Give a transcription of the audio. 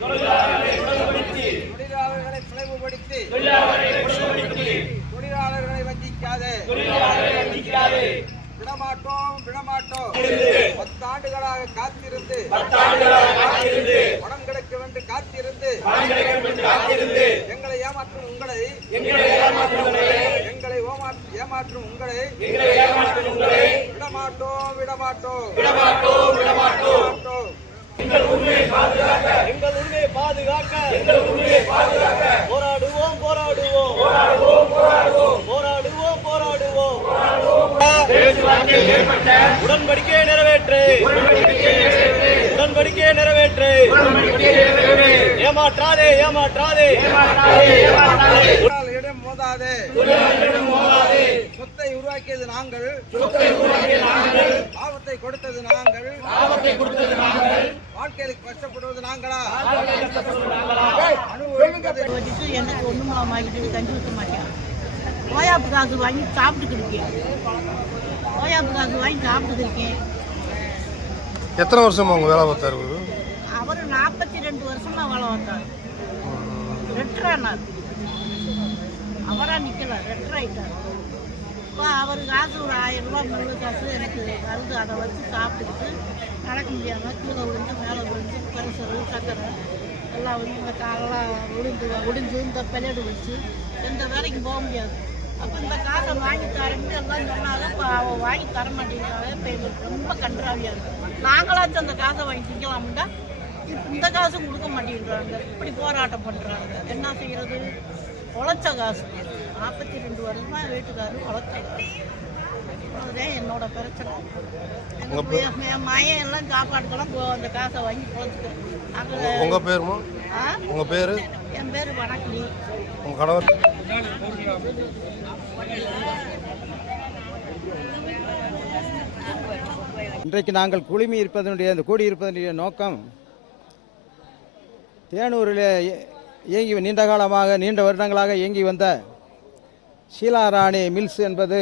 தொழிலாளர்களை பிளவுபடுத்தி தொழிலாளர்களை வஞ்சிக்காதே. விடமாட்டோம் 10 ஆண்டுகளாக காத்திருந்து பணம் கிடைக்கும் என்று காத்திருந்து எங்களை ஏமாற்றும் உங்களை ஏமாற்றும் உங்களை விடமாட்டோம். எங்கள் உரிமையை பாதுகாக்க போராடுவோம். உடன்படிக்கை நிறைவேற்று. ஏமாற்றாதே. மோதாதே. சொத்தை உருவாக்கியது நாங்கள், ஆபத்தை கொடுத்தது நாங்கள், வாழ்க்கையில் கஷ்டப்படுவது நாங்களா? எனக்கு ஒண்ணுமா வாங்கிட்டு கஞ்சி ஊற்ற மாட்டேன். ஓயாப்பு காசு வாங்கி சாப்பிட்டு இருக்கேன். எத்தனை வருஷமா உங்க வேலை பார்த்தாரு? அவர் 42 வருஷமா வேலை பார்த்தார். ரெட்டரானார். அவரா நிக்கல, ரெட்டர் ஆயிட்டார். இப்போ அவர் காசு ஒரு 1000 ரூபா நல்ல காசு எனக்கு வருது. அதை வச்சு சாப்பிட்டுக்கிட்டு நடக்க முடியாமல் கீழே விழுந்து மேலே விழுந்து பரிசரு சக்கரை எல்லாம் வந்து இந்த காலெல்லாம் ஒடிஞ்சு இந்த பிள்ளைடு வச்சு எந்த வேலைக்கும் போக முடியாது. அப்போ இந்த காசை வாங்கி தரேன்னு எல்லாம் சொன்னாலும் இப்போ அவள் வாங்கி தர மாட்டேங்கிறாங்க. இப்போ எங்களுக்கு ரொம்ப கன்றாவியாக இருக்குது. நாங்களாச்சும் அந்த காசை வாங்கி திங்கலாம்டா, இந்த காசும் கொடுக்க மாட்டேங்கிறாங்க. இப்படி போராட்டம் பண்ணுறாங்க. என்ன செய்கிறது? உழைச்ச காசு 42 வருஷமா வீட்டுக்காரரு உழைச்ச காசு. அதுதான் என்னோட பிரச்சனை. என் மயம் எல்லாம் சாப்பாட்டுக்கெல்லாம் அந்த காசை வாங்கி போச்சுக்கிறேன். உங்க பேருமா? உங்க பேரு? என் பேரு வணக்கலி. உங்க கணவர்? இன்றைக்கு நாங்கள் கூடியிருப்பதனுடைய நோக்கம், தேனூரில் நீண்ட வருடங்களாக இயங்கி வந்த ஷீலா ராணி மில்ஸ் என்பது